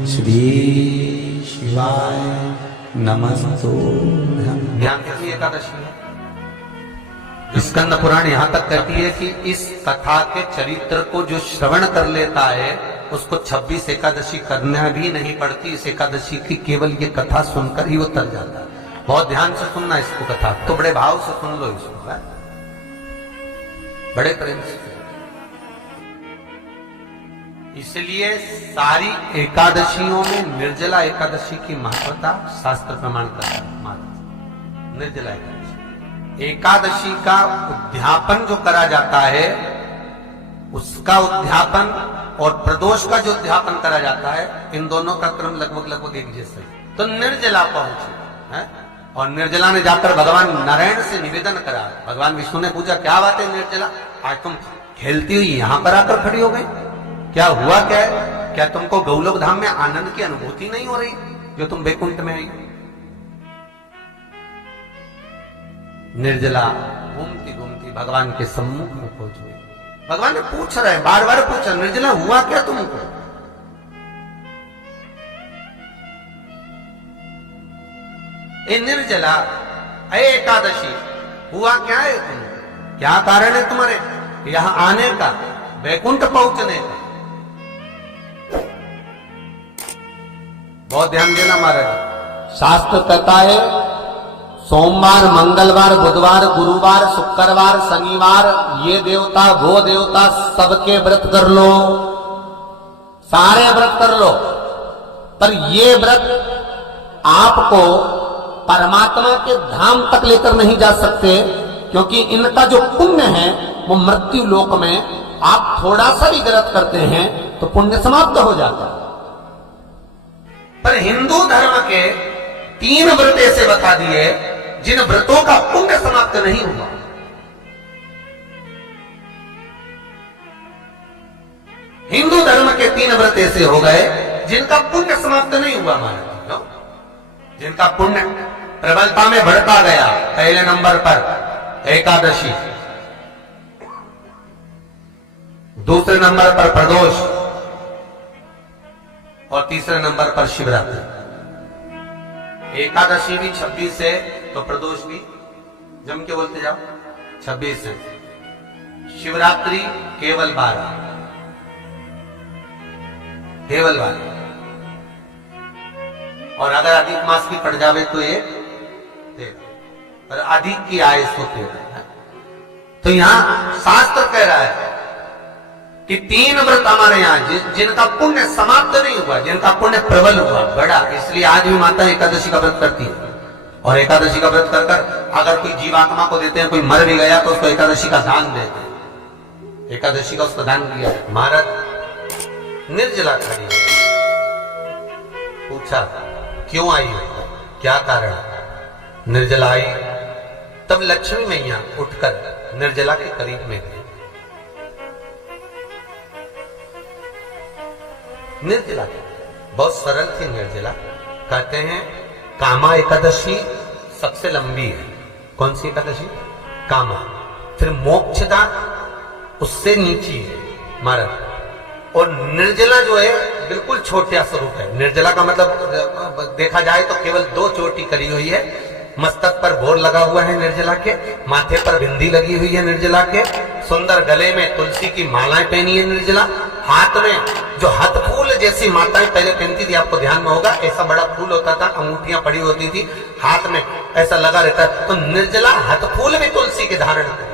श्री शिवाय नमस्तु। ध्यान कितनी एकादशी है? स्कंद पुराण यहां तक कहती है कि इस कथा के चरित्र को जो श्रवण कर लेता है उसको 26 एकादशी करना भी नहीं पड़ती। इस एकादशी की केवल ये कथा सुनकर ही वो तर जाता है। बहुत ध्यान से सुनना इसको, कथा तो बड़े भाव से सुन लो इसको, है? बड़े प्रेम से। इसलिए सारी एकादशियों में निर्जला एकादशी की महत्वता शास्त्र प्रमाण करता है। निर्जला एकादशी का उद्यापन जो करा जाता है, उसका उद्यापन और प्रदोष का जो उद्यापन करा जाता है, इन दोनों का क्रम लगभग एक जैसा है। तो निर्जला पहुंची है और निर्जला ने जाकर भगवान नारायण से निवेदन करा। भगवान विष्णु ने पूछा, क्या बात है निर्जला, आज तुम खेलती हुई यहां पर आकर खड़ी हो गई, क्या हुआ क्या है? क्या तुमको गौलोक धाम में आनंद की अनुभूति नहीं हो रही जो तुम बैकुंठ में आई? निर्जला घूमती घूमती भगवान के सम्मुख में पहुंच गई। भगवान ने पूछ रहे, बार बार पूछा, निर्जला हुआ क्या तुमको? ए निर्जला, ए एकादशी, हुआ क्या है तुमको? क्या कारण है तुम्हारे यहां आने का, बैकुंठ पहुंचने का? बहुत ध्यान देना महाराज। शास्त्र कहता है सोमवार, मंगलवार, बुधवार, गुरुवार, शुक्रवार, शनिवार, ये देवता वो देवता सबके व्रत कर लो, सारे व्रत कर लो, पर ये व्रत आपको परमात्मा के धाम तक लेकर नहीं जा सकते, क्योंकि इनका जो पुण्य है वो मृत्यु लोक में आप थोड़ा सा भी गलत करते हैं तो पुण्य समाप्त हो जाता है। पर हिंदू धर्म के 3 व्रत ऐसे बता दिए जिन व्रतों का पुण्य समाप्त नहीं हुआ। हिंदू धर्म के 3 व्रत ऐसे हो गए जिनका पुण्य समाप्त नहीं हुआ महाराज, जिनका पुण्य प्रबलता में बढ़ता गया। पहले नंबर पर एकादशी, दूसरे नंबर पर प्रदोष और तीसरे नंबर पर शिवरात्रि। एकादशी भी 26 है तो प्रदोष भी जम के बोलते जाओ 26 है। शिवरात्रि केवल 12, केवल 12, और अगर अधिक मास की पड़ जावे तो ये 13, और अधिक की आय तो 13 है। तो यहां शास्त्र कह रहा है कि 3 व्रत हमारे यहाँ जिनका पुण्य समाप्त नहीं हुआ, जिनका पुण्य प्रबल हुआ, बड़ा, इसलिए आज भी माता एकादशी का व्रत करती है। और एकादशी का व्रत कर कर अगर कोई जीवात्मा को देते हैं, कोई मर भी गया तो उसको एकादशी का दान देते हैं। एकादशी का उसका दान किया। महाराज निर्जला खड़ी पूछा, क्यों आई हो, क्या कारण? निर्जला आई तब लक्ष्मी मैया उठकर निर्जला के करीब में गई। निर्जला बहुत सरल थी निर्जला। कहते हैं कामा एकादशी सबसे लंबी है। कौन सी एकादशी? कामा। फिर मोक्षदा उससे नीची है महाराज। और निर्जला जो है बिल्कुल छोटा स्वरूप है। निर्जला का मतलब देखा जाए तो केवल 2 चोटी करी हुई है। मस्तक पर भोर लगा हुआ है निर्जला के, माथे पर बिंदी लगी हुई है निर्जला के, सुंदर गले में तुलसी की मालाएं पहनी है निर्जला, हाथ में जो हाथ फूल जैसी माताएं पहले पहनती थी, आपको ध्यान में होगा, ऐसा बड़ा फूल होता था, अंगूठियां पड़ी होती थी, हाथ में ऐसा लगा रहता है। तो निर्जला हाथ फूल भी तुलसी के धारण करी।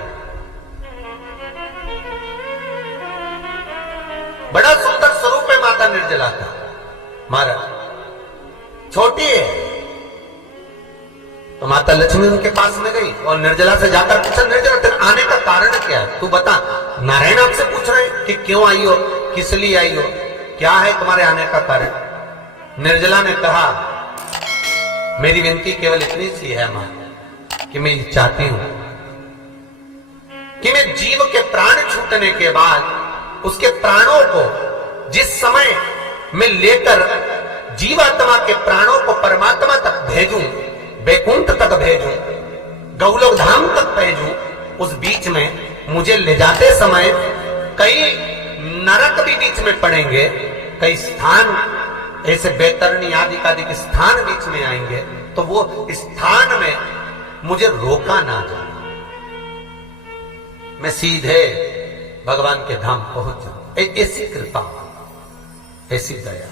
बड़ा सुंदर स्वरूप है माता निर्जला का महाराज। छोटी है तो माता लक्ष्मी उनके पास में गई और निर्जला से जाकर पूछा, निर्जला तेरे आने का कारण क्या है, तू बता। नारायण आपसे पूछ रहे हैं कि क्यों आई हो, किस लिए आई हो, क्या है तुम्हारे आने का कारण? निर्जला ने कहा, मेरी विनती केवल इतनी सी है मां कि मैं चाहती हूं कि मैं जीव के प्राण छूटने के बाद उसके प्राणों को जिस समय मैं लेकर जीवात्मा के प्राणों को परमात्मा तक भेजूं, बैकुंठ तक भेजूं, गौलोक धाम तक भेजूं, उस बीच में मुझे ले जाते समय कई नरक भी बीच में पड़ेंगे, कई स्थान ऐसे बैतरणी आदि के स्थान बीच में आएंगे तो वो स्थान में मुझे रोका ना जाना, मैं सीधे भगवान के धाम पहुंच जाऊं। ऐसी कृपा, ऐसी दया।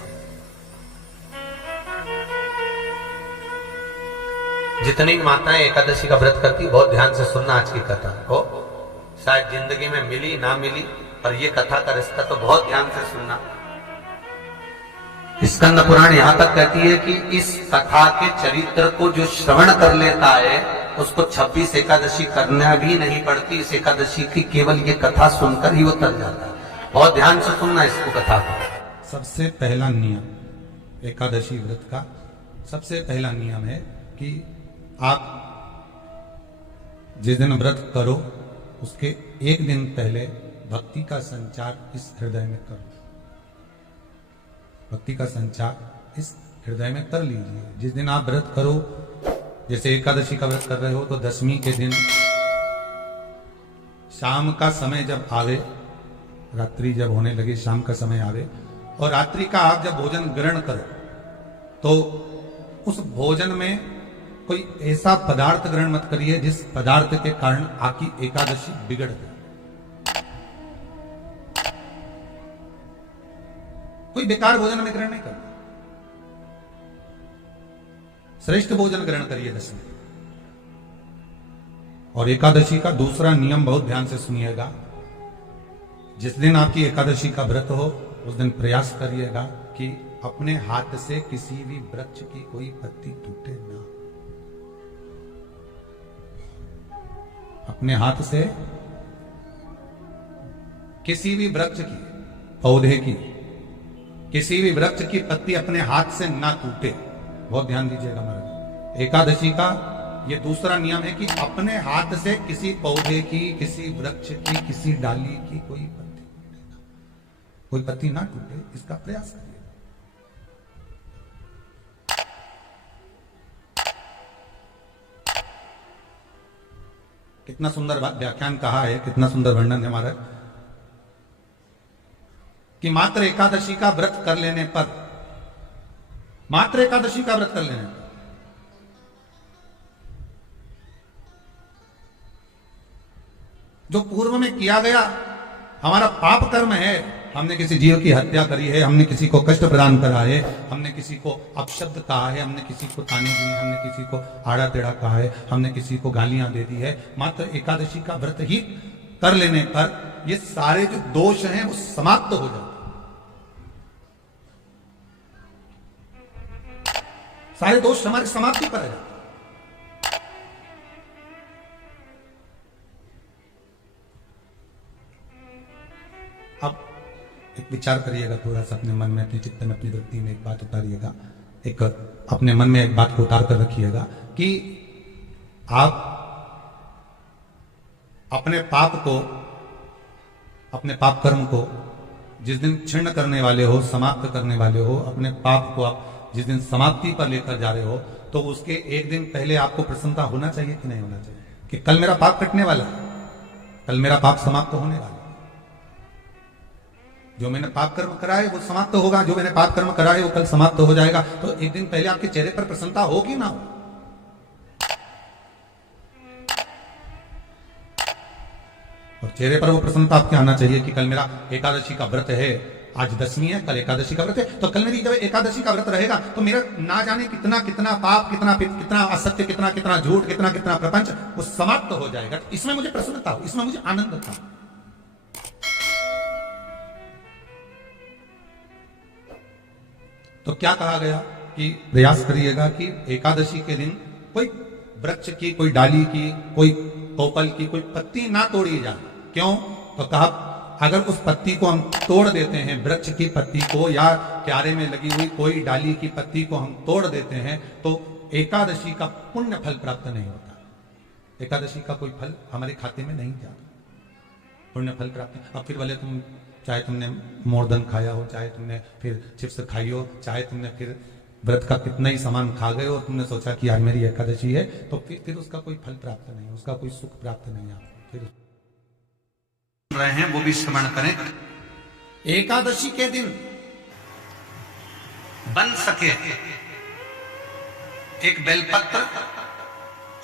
जितनी माताएं एकादशी का व्रत करती, बहुत ध्यान से सुनना आज की कथा को, शायद जिंदगी में मिली ना मिली, पर ये कथा का रिश्ता तो बहुत ध्यान से सुनना। स्कंद पुराण यहां तक कहती है कि इस कथा के चरित्र को जो श्रवण कर लेता है उसको 26 एकादशी करना भी नहीं पड़ती। इस एकादशी की केवल ये कथा सुनकर ही वो तर जाता है। बहुत ध्यान से सुनना इसको, कथा को। सबसे पहला नियम एकादशी व्रत का, सबसे पहला नियम है कि आप जिस दिन व्रत करो उसके एक दिन पहले भक्ति का संचार इस हृदय में करो। भक्ति का संचार इस हृदय में कर लीजिए। जिस दिन आप व्रत करो, जैसे एकादशी का व्रत कर रहे हो तो दशमी के दिन शाम का समय जब आवे, रात्रि जब होने लगे, शाम का समय आवे और रात्रि का आप जब भोजन ग्रहण करो तो उस भोजन में कोई ऐसा पदार्थ ग्रहण मत करिए जिस पदार्थ के कारण आपकी एकादशी बिगड़ जाए। कोई बेकार भोजन में ग्रहण नहीं करना, श्रेष्ठ भोजन ग्रहण करिए दशमी। और एकादशी का दूसरा नियम बहुत ध्यान से सुनिएगा। जिस दिन आपकी एकादशी का व्रत हो उस दिन प्रयास करिएगा कि अपने हाथ से किसी भी वृक्ष की कोई पत्ती टूटे ना। अपने हाथ से किसी भी वृक्ष की, पौधे की, किसी भी वृक्ष की पत्ती अपने हाथ से ना टूटे। बहुत ध्यान दीजिएगा महाराज। एकादशी का ये दूसरा नियम है कि अपने हाथ से किसी पौधे की, किसी वृक्ष की, किसी डाली की कोई पत्ती ना टूटे, इसका प्रयास करिए। कितना सुंदर व्याख्यान कहा है, कितना सुंदर वर्णन है महाराज कि मात्र एकादशी का व्रत कर लेने पर, मात्र एकादशी का व्रत कर लेने पर जो पूर्व में किया गया हमारा पाप कर्म है, हमने किसी जीव की हत्या करी है, हमने किसी को कष्ट प्रदान करा है, हमने किसी को अपशब्द कहा है, हमने किसी को ताने दिए, हमने किसी को आड़ा टेढ़ा कहा है, हमने किसी को गालियां दे दी है, मात्र एकादशी का व्रत ही कर लेने पर ये सारे जो दोष हैं वो समाप्त हो जाते, सारे दोष हमारी समाप्ति पर आ जाते। अब एक विचार करिएगा थोड़ा सा अपने मन में, अपने चित्त में, अपनी वृत्ति में एक बात उतारिएगा, एक अपने मन में एक बात को उतार कर रखिएगा कि आप अपने पाप को, अपने पाप कर्म को जिस दिन क्षीण करने वाले हो, समाप्त करने वाले हो, अपने पाप को आप जिस दिन समाप्ति पर लेकर जा रहे हो तो उसके एक दिन पहले आपको प्रसन्नता होना चाहिए कि नहीं होना चाहिए कि कल मेरा पाप कटने वाला है, कल मेरा पाप समाप्त होने वाला है। जो मैंने पाप कर्म करा है वो समाप्त होगा, जो मैंने पाप कर्म करा है वो कल समाप्त हो जाएगा। तो एक दिन पहले आपके चेहरे पर प्रसन्नता होगी ना हो? और चेहरे पर वो प्रसन्नता आपके आना चाहिए कि कल मेरा एकादशी का व्रत है, आज दशमी है, कल एकादशी का व्रत है, तो कल मेरी जब एकादशी का व्रत रहेगा तो मेरा ना जाने कितना कितना पाप, कितना असत्य, कितना झूठ, कितना प्रपंच वो समाप्त हो जाएगा। इसमें मुझे प्रसन्नता हो, इसमें मुझे आनंद था। तो क्या कहा गया कि प्रयास करिएगा कि एकादशी के दिन कोई वृक्ष की, कोई डाली की, कोई कोपल की कोई पत्ती ना तोड़ी जाए। क्यों? तो कहा अगर उस पत्ती को हम तोड़ देते हैं, वृक्ष की पत्ती को या क्यारे में लगी हुई कोई डाली की पत्ती को हम तोड़ देते हैं तो एकादशी का पुण्य फल प्राप्त नहीं होता, एकादशी का कोई फल हमारे खाते में नहीं जाता, पुण्य फल प्राप्त। अब फिर भले तुम चाहे तुमने मोरदन खाया हो, चाहे तुमने फिर चिप्स खाई हो, चाहे तुमने फिर व्रत का कितना ही सामान खा गए हो, तुमने सोचा कि आज मेरी एकादशी है, तो फिर उसका कोई फल प्राप्त नहीं, उसका कोई सुख प्राप्त नहीं आपको। फिर रहे हैं वो भी श्रवण करें। एकादशी के दिन बन सके एक बेलपत्र,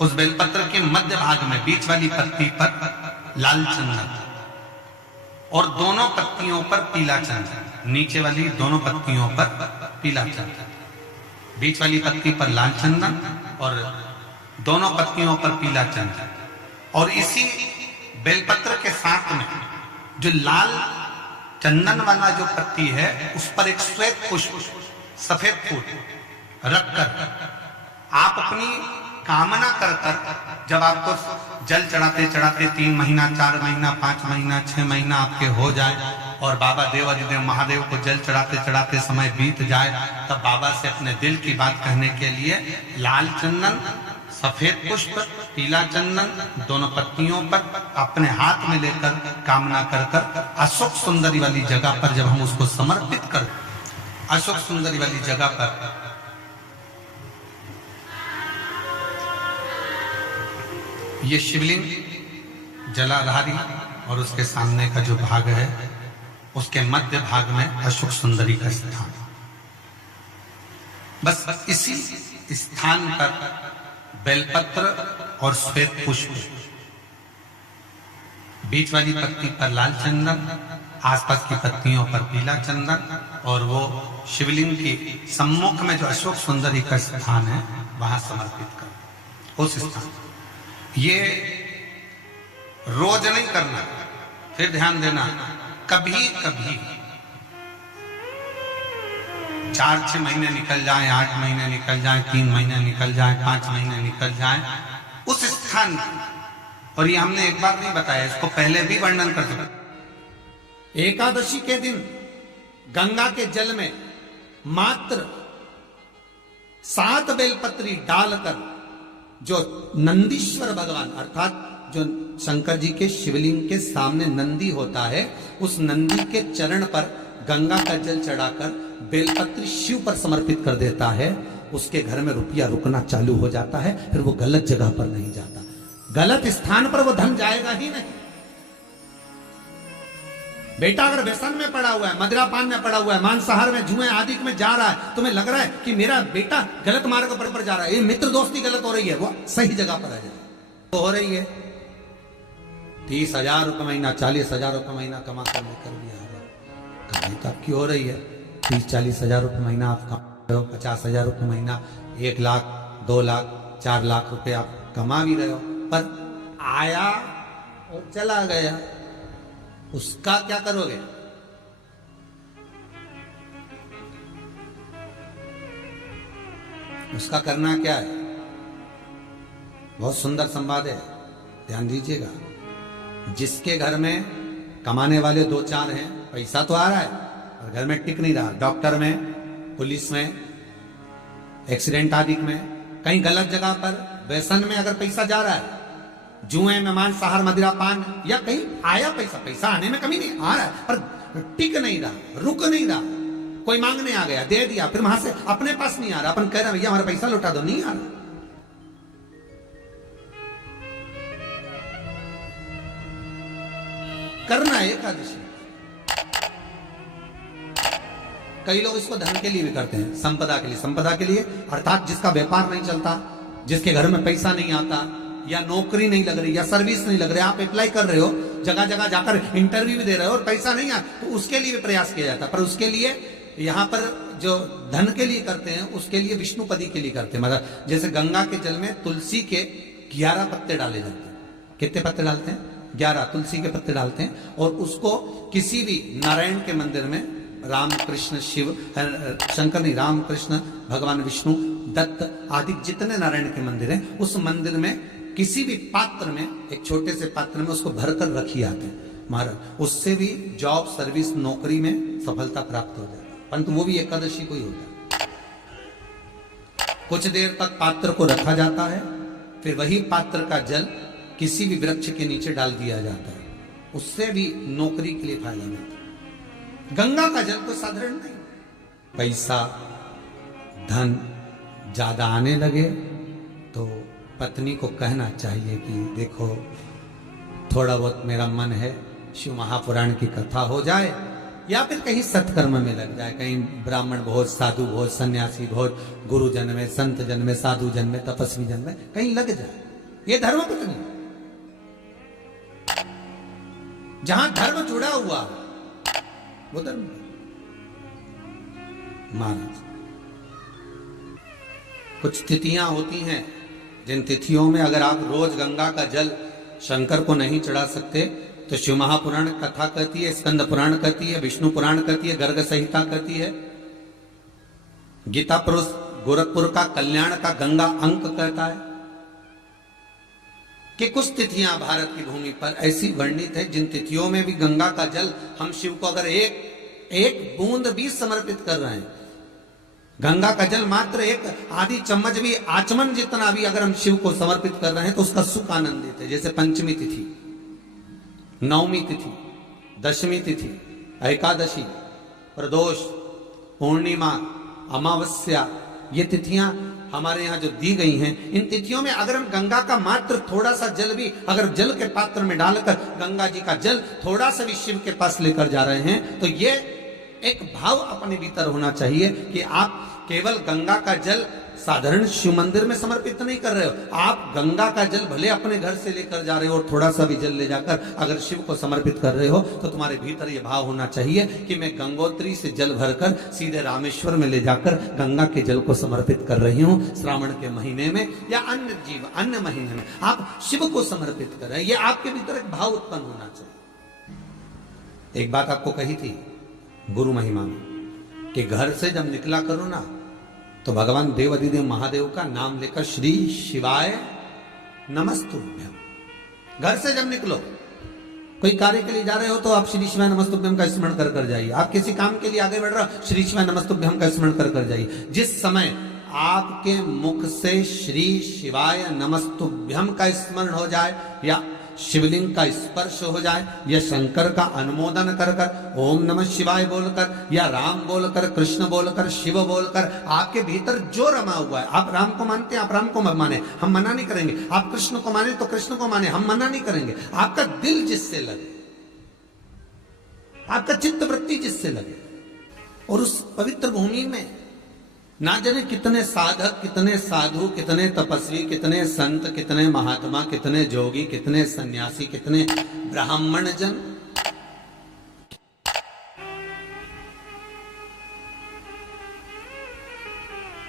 उस बेलपत्र के मध्य भाग में बीच वाली पत्ती पर लाल चंदन और दोनों पत्तियों पर पीला चंदन, नीचे वाली दोनों पत्तियों पर पीला चंदन, बीच वाली पत्ती पर लाल चंदन और दोनों पत्तियों पर पीला चंदन। और इसी बेलपत्र के साथ में जो लाल चंदन वाला जो पत्ती है उस पर एक श्वेत पुष्प, सफेद फूल रखकर आप अपनी कामना कर जब आपको जल चढ़ाते चढ़ाते 3 महीना, 4 महीना, 5 महीना, 6 महीना आपके हो जाए और बाबा देवाधिदेव महादेव को जल चढ़ाते चढ़ाते समय बीत जाए, तब बाबा से अपने दिल की बात कहने के लिए लाल चंदन, सफेद पुष्प, पीला चंदन दोनों पत्तियों पर अपने हाथ में लेकर कामना कर अशोक सुंदरी वाली जगह पर जब हम उसको समर्पित कर, अशोक सुंदरी वाली जगह पर ये शिवलिंग जलाधारी और उसके सामने का जो भाग है उसके मध्य भाग में अशोक सुंदरी का स्थान। बस इसी स्थान पर बेलपत्र और श्वेत पुष्प, बीच वाली पत्ती पर लाल चंदन, आसपास की पत्तियों पर पीला चंदन और वो शिवलिंग की सम्मुख में जो अशोक सुंदरी का स्थान है वहां समर्पित कर। उस स्थान ये रोज नहीं करना, फिर ध्यान देना, कभी कभी 4-6 महीने निकल जाए, 8 महीने निकल जाए, 3 महीने निकल जाए, 5 महीने निकल जाए उस स्थान, और ये हमने एक बार नहीं बताया, इसको पहले भी वर्णन कर चुका। एकादशी के दिन गंगा के जल में मात्र 7 बेलपत्री डालकर जो नंदीश्वर भगवान अर्थात जो शंकर जी के शिवलिंग के सामने नंदी होता है, उस नंदी के चरण पर गंगा का जल चढ़ाकर बेलपत्री शिव पर समर्पित कर देता है, उसके घर में रुपया रुकना चालू हो जाता है। फिर वो गलत जगह पर नहीं जाता, गलत स्थान पर वो धन जाएगा ही नहीं। बेटा अगर व्यसन में पड़ा हुआ है, मदिरा पान में पड़ा हुआ है, मांसाहार में, जुए आदि में जा रहा है, तुम्हें लग रहा है कि मेरा बेटा गलत मार्ग पर जा रहा है, ये मित्र दोस्ती गलत हो रही है, वो सही जगह पर आ जाए। तो हो रही है 30,000 रुपये महीना, 40,000 रुपये महीना कमा कर लेकर भी आ रहा है, कमाई तो आपकी हो रही है। 30-40 हजार रुपये महीना आप कमा रहे हो, 50,000 रुपये महीना, 1 लाख, 2 लाख, 4 लाख रुपए आप कमा भी रहे हो, पर आया और चला गया, उसका क्या करोगे? उसका करना क्या है? बहुत सुंदर संवाद है, ध्यान दीजिएगा। जिसके घर में कमाने वाले 2-4 हैं, पैसा तो आ रहा है और घर में टिक नहीं रहा, डॉक्टर में, पुलिस में, एक्सीडेंट आदि में, कहीं गलत जगह पर व्यसन में अगर पैसा जा रहा है, जुए में, मांसाहार, मदिरा पान, या कहीं आया पैसा, पैसा आने में कमी नहीं, आ रहा है पर टिक नहीं रहा, रुक नहीं रहा, कोई मांगने आ गया, दे दिया, फिर वहां से अपने पास नहीं आ रहा, अपन कह रहे भैया हमारा पैसा लौटा दो, नहीं आ रहा। करना है एकादशी। कई लोग इसको धन के लिए भी करते हैं, संपदा के लिए, संपदा के लिए अर्थात जिसका व्यापार नहीं चलता, जिसके घर में पैसा नहीं आता, या नौकरी नहीं लग रही, या सर्विस नहीं लग रही, आप अप्लाई कर रहे हो, जगह जगह जाकर इंटरव्यू भी दे रहे हो और पैसा नहीं आता, तो उसके लिए भी प्रयास किया जाता है। पर उसके लिए यहाँ पर जो धन के लिए करते हैं, उसके लिए विष्णुपदी के लिए करते हैं। मतलब जैसे गंगा के जल में तुलसी के 11 पत्ते डाले जाते हैं। कितने पत्ते डालते हैं? 11 तुलसी के पत्ते डालते हैं, और उसको किसी भी नारायण के मंदिर में, राम कृष्ण शिव, शंकर नहीं, राम कृष्ण भगवान विष्णु, दत्त आदि जितने नारायण के मंदिर हैं, उस मंदिर में किसी भी पात्र में, एक छोटे से पात्र में उसको भरकर रखी आते हैं महाराज। उससे भी जॉब, सर्विस, नौकरी में सफलता प्राप्त हो जाती है, परंतु वो भी एकादशी को ही होता है। कुछ देर तक पात्र को रखा जाता है, फिर वही पात्र का जल किसी भी वृक्ष के नीचे डाल दिया जाता है, उससे भी नौकरी के लिए फायदा मिलता है। गंगा का जल तो साधारण नहीं, पैसा धन ज्यादा आने लगे तो पत्नी को कहना चाहिए कि देखो थोड़ा बहुत मेरा मन है शिव महापुराण की कथा हो जाए, या फिर कहीं सत्कर्म में लग जाए, कहीं ब्राह्मण भोज, साधु भोज, सन्यासी भोज, गुरु जन में, संत जन में, साधु जन में, तपस्वी जन में कहीं लग जाए। ये धर्म पत्नी, जहां धर्म जुड़ा हुआ वो धर्म। महाराज, कुछ तिथियां होती हैं जिन तिथियों में अगर आप रोज गंगा का जल शंकर को नहीं चढ़ा सकते तो शिव महापुराण कथा कहती है, स्कंद पुराण कहती है, विष्णु पुराण कहती है, गर्ग संहिता कहती है, गीता पुरुष गोरखपुर का कल्याण का गंगा अंक कहता है कि कुछ तिथियां भारत की भूमि पर ऐसी वर्णित है जिन तिथियों में भी गंगा का जल हम शिव को अगर एक बूंद भी समर्पित कर रहे हैं, गंगा का जल मात्र एक आधी चम्मच भी, आचमन जितना भी अगर हम शिव को समर्पित कर रहे हैं तो उसका सुख आनंदित है। जैसे पंचमी तिथि, नवमी तिथि, दशमी तिथि, एकादशी, प्रदोष, पूर्णिमा, अमावस्या, ये तिथियां हमारे यहां जो दी गई हैं, इन तिथियों में अगर हम गंगा का मात्र थोड़ा सा जल भी अगर जल के पात्र में डालकर गंगा जी का जल थोड़ा सा भी शिव के पास लेकर जा रहे हैं तो ये एक भाव अपने भीतर होना चाहिए कि आप केवल गंगा का जल साधारण शिव मंदिर में समर्पित नहीं कर रहे हो, आप गंगा का जल भले अपने घर से लेकर जा रहे हो और थोड़ा सा भी जल ले जाकर अगर शिव को समर्पित कर रहे हो तो तुम्हारे भीतर यह भाव होना चाहिए कि मैं गंगोत्री से जल भरकर सीधे रामेश्वर में ले जाकर गंगा के जल को समर्पित कर रही हूं। श्रावण के महीने में या अन्य महीने में आप शिव को समर्पित कर रहे हैं, यह आपके भीतर एक भाव उत्पन्न होना चाहिए। एक बात आपको कही थी गुरु महिमा में कि घर से जब निकला करो ना तो भगवान देवाधिदेव महादेव का नाम लेकर श्री शिवाय नमस्तुभ्यम। घर से जब निकलो, कोई कार्य के लिए जा रहे हो तो आप श्री शिवाय नमस्तुभ्यम का स्मरण कर कर जाइए। आप किसी काम के लिए आगे बढ़ रहे हो, श्री शिवाय नमस्तुभ्यम का स्मरण कर कर जाइए। जिस समय आपके मुख से श्री शिवाय नमस्तुभ्यम का स्मरण हो जाए या शिवलिंग का स्पर्श हो जाए या शंकर का अनुमोदन कर कर ओम नमः शिवाय बोलकर या राम बोलकर, कृष्ण बोलकर, शिव बोलकर, आपके भीतर जो रमा हुआ है, आप राम को मानते हैं आप राम को माने, हम मना नहीं करेंगे। आप कृष्ण को माने तो कृष्ण को माने, हम मना नहीं करेंगे। आपका दिल जिससे लगे, आपका चित्त वृत्ति जिससे लगे, और उस पवित्र भूमि में ना जाने कितने साधक, कितने साधु, कितने तपस्वी, कितने संत, कितने महात्मा, कितने जोगी, कितने सन्यासी, कितने ब्राह्मण जन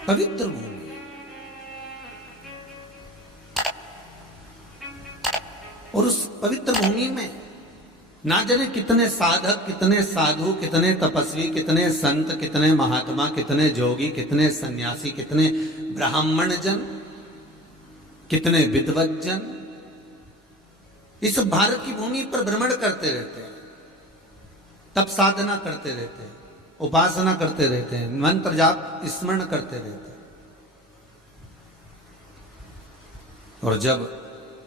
पवित्र भूमि, और उस पवित्र भूमि में ना जाने कितने साधक, कितने साधु, कितने तपस्वी, कितने संत, कितने महात्मा, कितने जोगी, कितने सन्यासी, कितने ब्राह्मण जन, कितने विद्वत जन इस भारत की भूमि पर भ्रमण करते रहते हैं, तप साधना करते रहते हैं, उपासना करते रहते हैं, मंत्र जाप स्मरण करते रहते हैं। और जब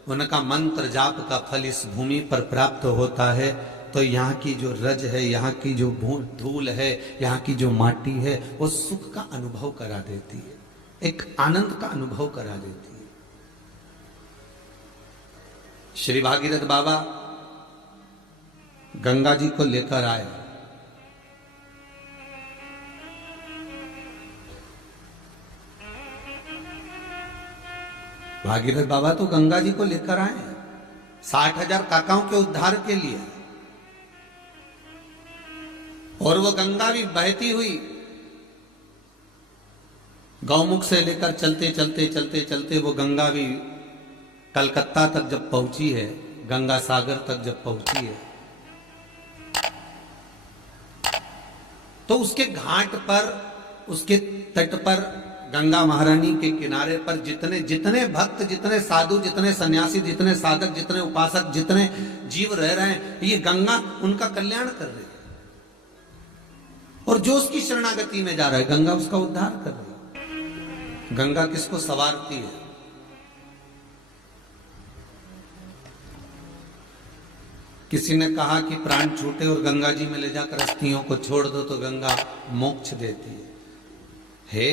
उनका मंत्र जाप का फल इस भूमि पर प्राप्त होता है तो यहाँ की जो रज है, यहाँ की जो धूल है, यहाँ की जो माटी है, वो सुख का अनुभव करा देती है, एक आनंद का अनुभव करा देती है। श्री भागीरथ बाबा गंगा जी को लेकर आए। भागीरथ बाबा तो गंगा जी को लेकर आए 60,000 काकाओं के उद्धार के लिए, और वो गंगा भी बहती हुई गौमुख से लेकर चलते चलते चलते चलते वो गंगा भी कलकत्ता तक जब पहुंची है, गंगा सागर तक जब पहुंची है, तो उसके घाट पर, उसके तट पर, गंगा महारानी के किनारे पर जितने जितने भक्त, जितने साधु, जितने सन्यासी, जितने साधक, जितने उपासक, जितने जीव रह रहे हैं, ये गंगा उनका कल्याण कर रही है। और जो उसकी शरणागति में जा रहा है, गंगा उसका उद्धार कर रही है। गंगा किसको संवारती है? किसी ने कहा कि प्राण छूटे और गंगा जी में ले जाकर अस्थियों को छोड़ दो तो गंगा मोक्ष देती है।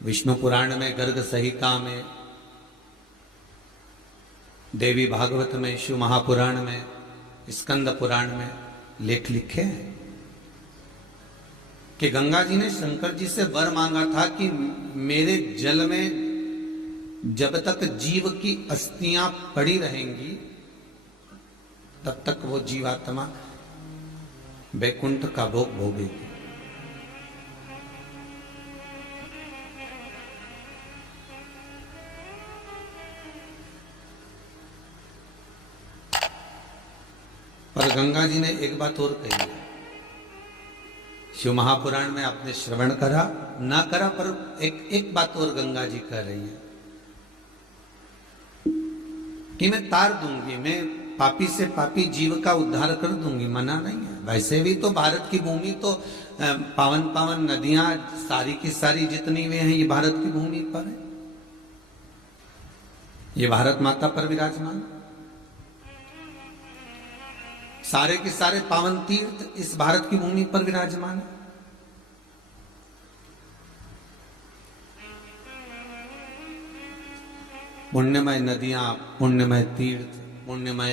विष्णु पुराण में, गर्ग संहिता में, देवी भागवत में, शिव महापुराण में, स्कंद पुराण में लेख लिखे हैं कि गंगा जी ने शंकर जी से वर मांगा था कि मेरे जल में जब तक जीव की अस्थियां पड़ी रहेंगी तब तक वो जीवात्मा वैकुंठ का भोग भोगेगी। पर गंगा जी ने एक बात और कही है, शिव महापुराण में आपने श्रवण करा ना करा, पर एक बात और गंगा जी कह रही है कि मैं तार दूंगी, मैं पापी से पापी जीव का उद्धार कर दूंगी, मना नहीं है। वैसे भी तो भारत की भूमि तो पावन पावन नदियां सारी की सारी जितनी वे हैं ये भारत की भूमि पर है, ये भारत माता पर विराजमान, सारे के सारे पावन तीर्थ इस भारत की भूमि पर विराजमान है। पुण्यमय नदियां, पुण्यमय तीर्थ, पुण्यमय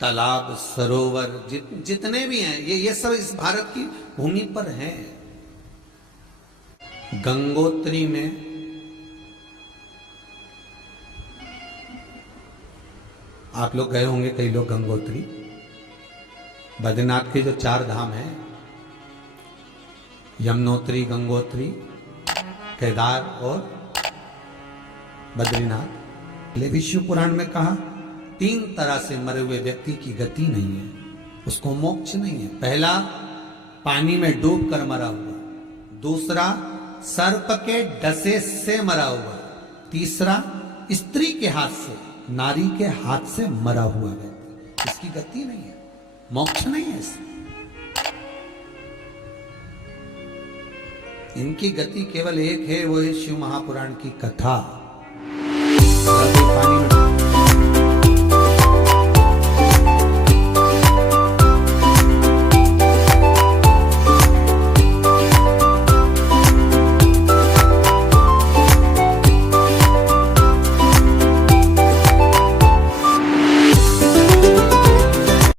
तालाब, सरोवर जितने भी हैं ये सब इस भारत की भूमि पर हैं। गंगोत्री में आप लोग गए होंगे, कई लोग गंगोत्री, बद्रीनाथ के जो 4 धाम हैं, यमुनोत्री, गंगोत्री, केदार और बद्रीनाथ, विष्णु पुराण में कहा 3 तरह से मरे हुए व्यक्ति की गति नहीं है, उसको मोक्ष नहीं है। पहला पानी में डूब कर मरा हुआ, दूसरा सर्प के डसे से मरा हुआ, तीसरा स्त्री के हाथ से, नारी के हाथ से मरा हुआ व्यक्ति, इसकी गति नहीं है, मोक्ष नहीं है इसमें। इनकी गति केवल एक है, वो है शिव महापुराण की कथा। पानी में